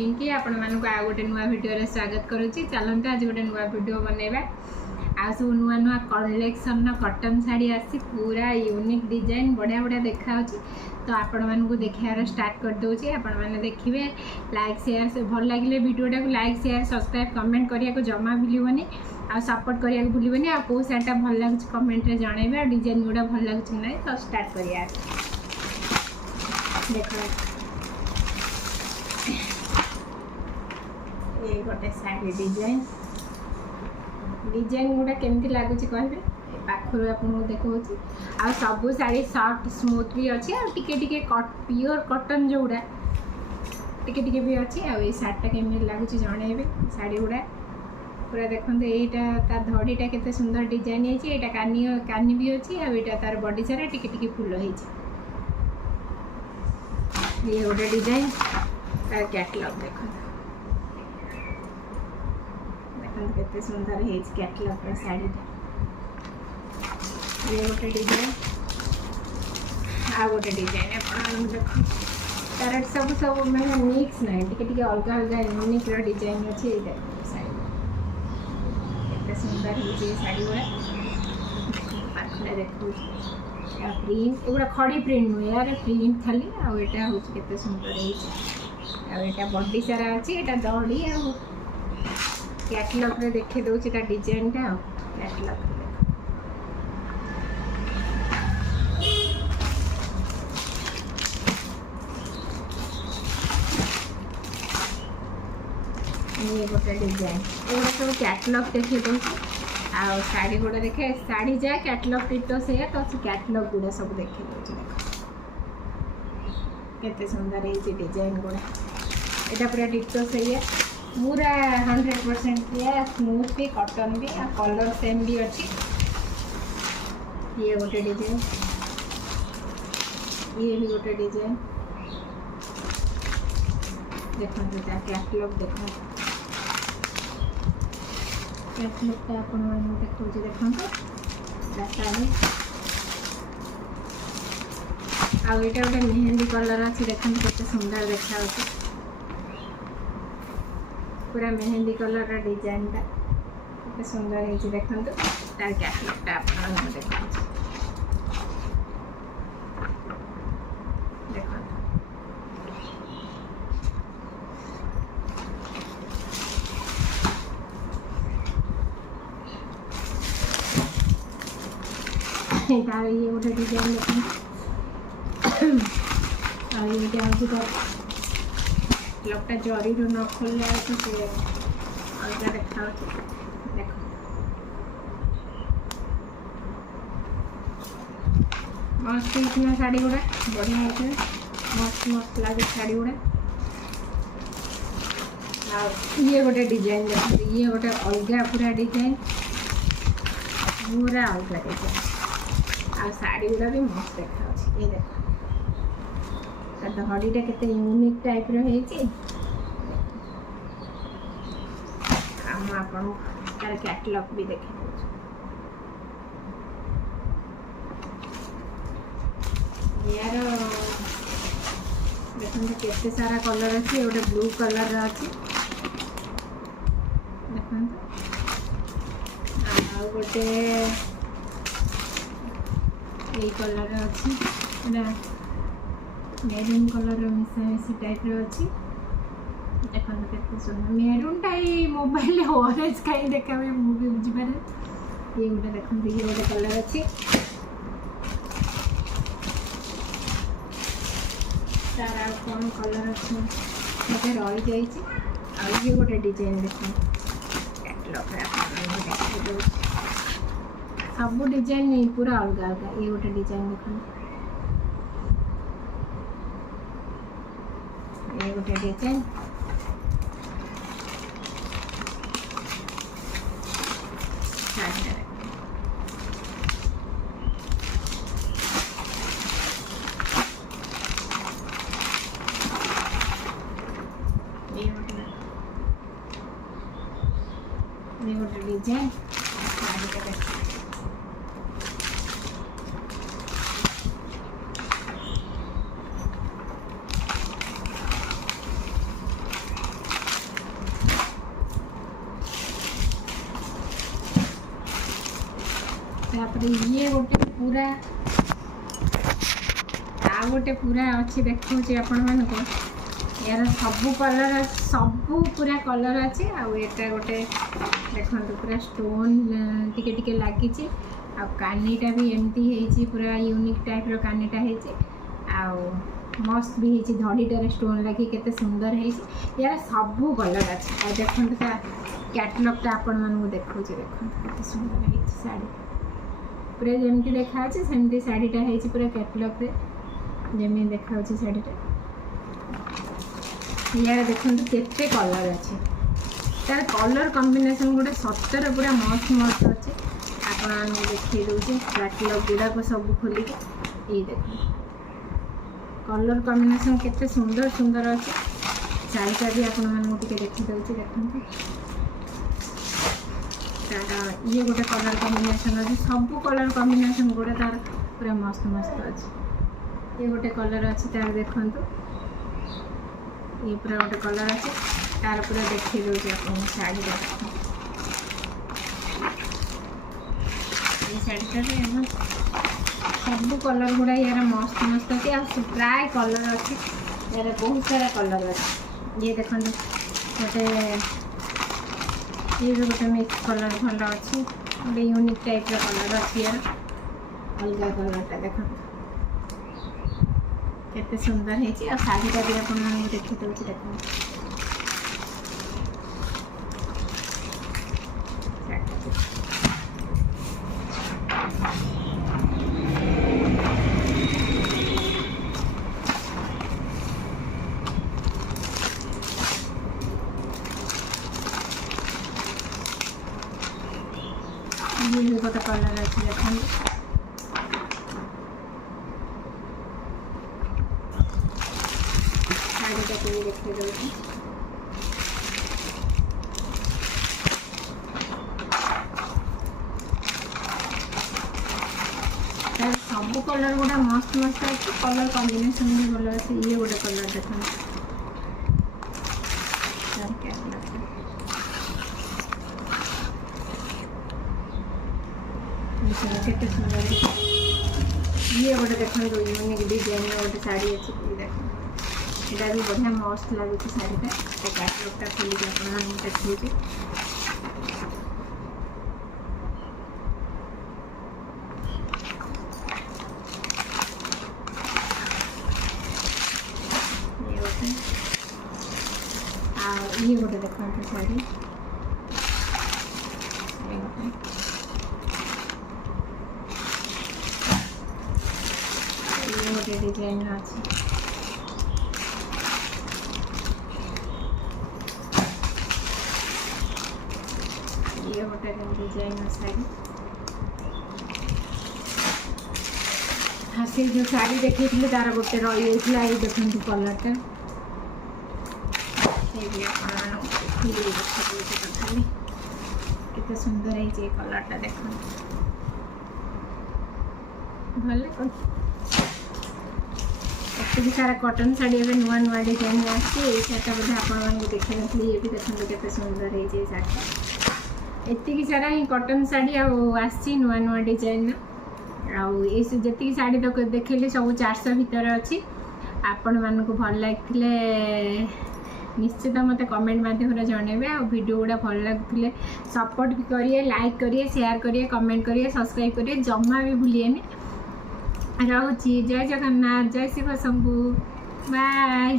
पिंकी आपण मानक आ गोटे नुआ वीडियो रे स्वागत करूची। चलंत आज गोटे नुआ वीडियो बनेबा। आ सब नुआ नुआ कलेक्शन न कॉटन साड़ी आसी पूरा यूनिक डिजाइन बढ़िया बढ़िया देखा होची। तो आपण मानक देखियार स्टार्ट कर दोची। आपण माने देखिबे, लाइक शेयर से भल लागिले वीडियोटा को लाइक शेयर सब्सक्राइब कमेंट करिया को जमा भूलिबनी। आ सपोर्ट करिया को भूलिबनी। आ को साटा भल लागछ कमेंट रे जणाइबे। आ डिजाइन गुडा भल लागछ नै तो स्टार्ट करिया। देखो ये गोटे साड़ी डिजाइन गुड़ा केमती लगुच कहबे पाखर आपको देखा। आ सबू साड़ी सॉफ्ट स्मूथ भी अच्छी। आ टिके टिके प्योर कॉटन जोड़ा टिके टिके भी अच्छी। आ ये साड़ीटा केमती लगुच जनइबे। साड़ी गुड़ा पूरा देखते यहाँ तार धड़ीटा केते सुंदर डिजाइन है। कानी भी अच्छी। आ तार बॉडी सारा टिके टिके फुल है। ये गोटे डिजाइन तार कैटलॉग देखो केते सुंदर है कैटलॉग रा साड़ी। ये गोटे डिजाइन आ गोटे डिजाइन अपन देखो तार सब सब मैंने मिक्स ना टिके टिके अलग अलग यूनिक रा डिजाइन अच्छे। ये देखो साड़ी केते सुंदर है साड़ी गुड़ा पाखले देखो। प्रिंट एगुड़ा खड़ी प्रिंट नुहे यार प्रिंट खाली। आटा हूँ केते सुंदर है। बॉडी सारा अच्छी। यहाँ दड़ी आ कैटलॉग रे देखे दूसरी डिजाइन टा कैटलॉग ये गोटे डिजाइन एगुड़ा सब कैटलॉग देखे दूसरी। आ साड़ी गुड़ा देखे साड़ी जाए कैटलॉग टिटो से तो कैटलॉग गुड़ा सब देखे दूसरी। केते सुंदर है डिजाइन गुड़ा। यहाँ पूरा टिटो से पूरा 100% स्मूथ भी कॉटन भी आ कलर सेम भी अच्छी। ये गोटे डिजाइन ये भी गोटे डिजाइन देखो कैटलॉग देखो कैटलॉग अपन देखो देखो साड़ी। आ यहाँ गोटे मेहंदी कलर अच्छी देखो केते सुंदर देखा। पूरा मेहंदी कलर रा डिजाइन टा केते सुंदर है देखो। तार कैटलॉग टा अपन देखो देखो तार ये गोटे डिजाइन देखो। और ये हूँ लकटा जरी न खोल से अलग देखा देख मस्त इतना साड़ी गुड़ा बढ़िया है। मस्त मस्त लगे साड़ी गुड़ा। ये गोटे डिजाइन देखते ये गोटे अलग पूरा डिजाइन पूरा अलग डिजाइन। आ साड़ी गुड़ा भी मस्त देखा। ये देख धड़ीटा केते यूनिक टाइप रो है। आपन तार कैटलॉग भी देखे यार देखते केते सारा कलर अच्छी। गोटे ब्लू कलर अच्छी देखते। आ गोटे ये कलर अच्छी मेरून कलर मिसामिशी टाइप रो अच्छी। देखो केते सुंदर मेरून टाई मोबाइल ऑरेंज कहीं देखा मुझे बुझीपारे। ये गोटे देखो ये गोटे कलर अच्छी। तार कौन कलर अच्छे रही जाइए। ये गोटे डिजाइन देखो कैटलॉग सब डिजाइन पूरा अलग अलग। ये गोटे डिजाइन देखो ये गोटे डिजाइन ये गोटे डिजाइन तापर ये गोटे पूरा आ गोटे पूरा अच्छी देखा आपण मान को यार सबू कलर सबू पूरा कलर अच्छे आटा गोटे देखो पूरा स्टोन टिके टिके लगी कानीटा भी एमती पूरा यूनिक टाइप रो कानीटा हो मस्त भी है धड़ीटार स्टोन लगी केते सुंदर है यार सबू कलर अच्छे आ देखो कैटलॉगटा आपण मानू देखो देखो सुंदर है शाड़ी पूरा जमी देखा सेमती शाड़ीटा है पूरा कैटलॉग जमी देखा शाड़ीटा यार देखो केते कलर अच्छे तार कलर कॉम्बिनेशन गोटे सतर पूरा मस्त मस्त अच्छे आपण देखिए दूसरे कैटलॉग गुड़ाक सब खोल ये देखो कलर कॉम्बिनेशन केते सुंदर सुंदर अच्छे शाड़ीटा भी आपण मानू टिके देखी दउची देखंतु तार ये गोटे कलर कॉम्बिनेशन अच्छे सब कलर कॉम्बिनेशन गोटे तार पूरा मस्त मस्त अच्छे ये गोटे कलर अच्छे तार देखंतु ये पूरा गोटे कलर अच्छे तार पूरा देखी दउची आपण शाड़ीटा ये शाड़ीटा भी सब कलर गुड़ा यार मस्त मस्त अच्छे आ प्राय कलर अच्छे यार बहुत सारा कलर अच्छे ये देखो गोटे ये भी गोटे मिक्स कलर भल अच्छे गोटे यूनिक टाइप कलर अच्छे यार अलग कलरटा देखो केते सुंदर है शाड़ीटा भी आप देखी दूसरी देखो ये भी गोटे कलर अच्छे देखो शाड़ीटा भी देखी दूसरी सब कलर गुड़ा मस्त मस्त अच्छे कलर कॉम्बिनेशन भी भल अच्छे ये गोटे कलर देखो केते सुंदर है ये गोटे देखो यूनिक डिजाइन गोटे शाड़ी अच्छी देखो यहाँ भी बढ़िया मस्त लगुच शाड़ीटा कैटलॉगटा खोलिक आप देखिए ये गोटे देखो शाड़ी ये गोटे डिजाइन अच्छे ये गोटे डिजाइन शाड़ी हाँ से जो शाड़ी देखी थी तार गोटे रही ये देखो कलरटा केते सुंदर है ये कलरटा देखो भल एत सारा कॉटन शाड़ी ए नुआ नुआ डिजाइन आसी शाढ़ीटा बोधे आपण देखी नी ये भी देखो केते सुंदर है ये शाढ़ी एति सारा ही कॉटन शाड़ी आसी नुआ नुआ डिजाइन जी शाड़ी देखिए सब 400 भितर अच्छी आपण मानक भल लगे निश्चित मत कमेंट माध्यम जनइबे आ वीडियो गुड़ा भल लगुले सपोर्ट भी करिए लाइक करिए शेयर करिए कमेंट करिए सब्सक्राइब करिए जमा भी भूलिएनि रहुची जय जगन्नाथ जय शिव शंभु बाय।